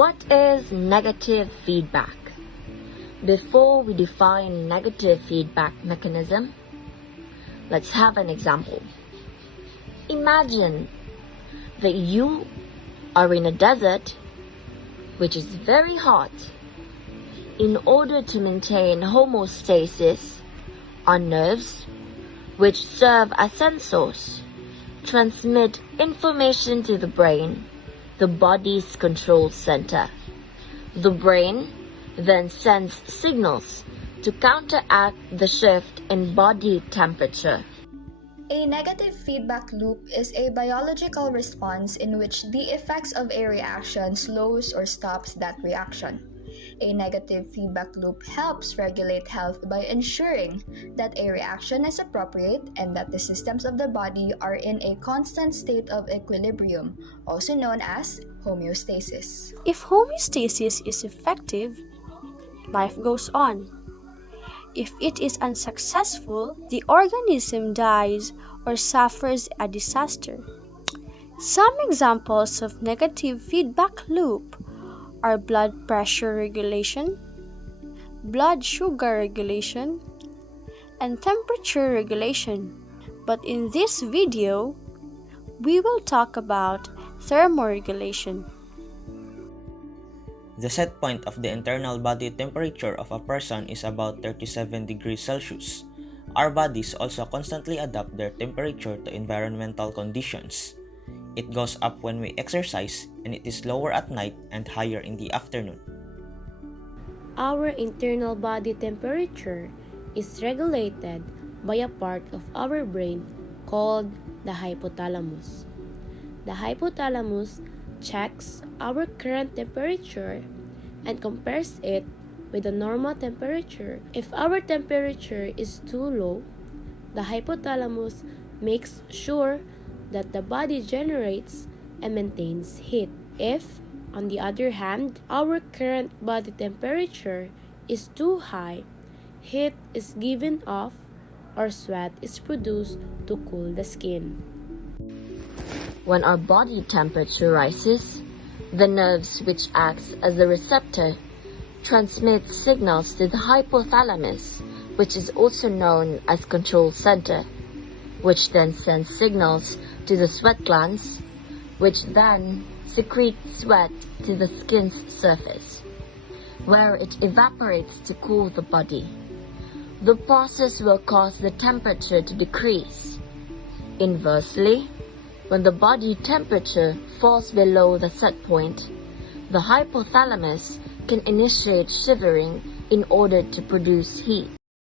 What is negative feedback? Before we define negative feedback mechanism, let's have an example. Imagine that you are in a desert which is very hot. In order to maintain homeostasis, our nerves, which serve as sensors, transmit information to the brain, the body's control center. The brain then sends signals to counteract the shift in body temperature. A negative feedback loop is a biological response in which the effects of a reaction slows or stops that reaction. A negative feedback loop helps regulate health by ensuring that a reaction is appropriate and that the systems of the body are in a constant state of equilibrium, also known as homeostasis. If homeostasis is effective, life goes on. If it is unsuccessful, the organism dies or suffers a disaster. Some examples of negative feedback loop are blood pressure regulation, blood sugar regulation, and temperature regulation. But in this video, we will talk about thermoregulation. The set point of the internal body temperature of a person is about 37 degrees Celsius. Our bodies also constantly adapt their temperature to environmental conditions. It goes up when we exercise, and it is lower at night and higher in the afternoon. Our internal body temperature is regulated by a part of our brain called the hypothalamus. The hypothalamus checks our current temperature and compares it with the normal temperature. If our temperature is too low, the hypothalamus makes sure that the body generates and maintains heat. If, on the other hand, our current body temperature is too high, heat is given off or sweat is produced to cool the skin. When our body temperature rises, the nerves, which acts as the receptor, transmit signals to the hypothalamus, which is also known as control center, which then sends signals to the sweat glands, which then secrete sweat to the skin's surface, where it evaporates to cool the body. The process will cause the temperature to decrease. Inversely, when the body temperature falls below the set point, the hypothalamus can initiate shivering in order to produce heat.